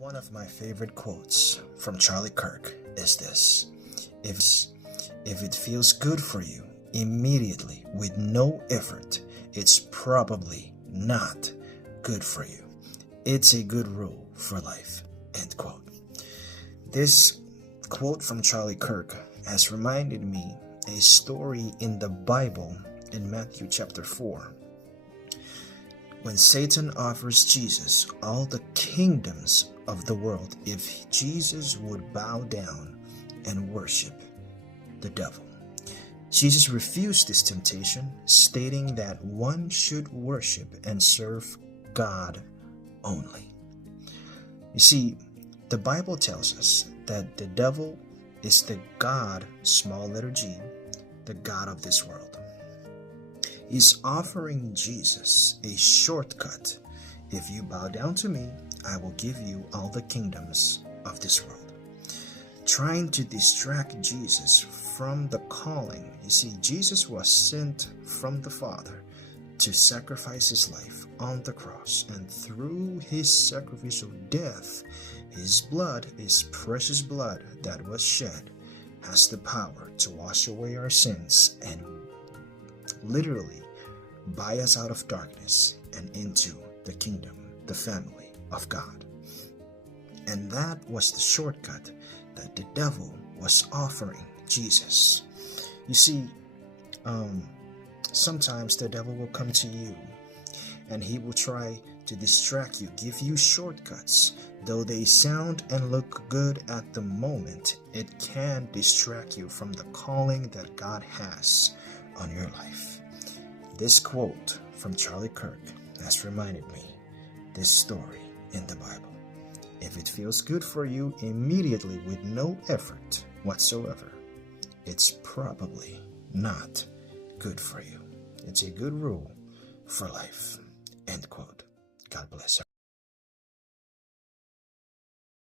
One of my favorite quotes from Charlie Kirk is this: If it feels good for you immediately with no effort, it's probably not good for you. It's a good rule for life." End quote. This quote from Charlie Kirk has reminded me a story in the Bible in Matthew chapter 4. When Satan offers Jesus all the kingdoms of the world if Jesus would bow down and worship the devil. Jesus refused this temptation, stating that one should worship and serve God only. You see, the Bible tells us that the devil is the God, small letter g, the God of this world. He's offering Jesus a shortcut. If you bow down to me, I will give you all the kingdoms of this world. Trying to distract Jesus from the calling. You see, Jesus was sent from the Father to sacrifice his life on the cross, and through his sacrificial death, his blood, his precious blood that was shed, has the power to wash away our sins and literally buy us out of darkness and into the kingdom, the family of God. And that was the shortcut that the devil was offering Jesus. You see, sometimes the devil will come to you and he will try to distract you, give you shortcuts. Though they sound and look good at the moment, it can distract you from the calling that God has on your life. This quote from Charlie Kirk has reminded me this story in the Bible. If it feels good for you immediately with no effort whatsoever, it's probably not good for you. It's a good rule for life. End quote. God bless.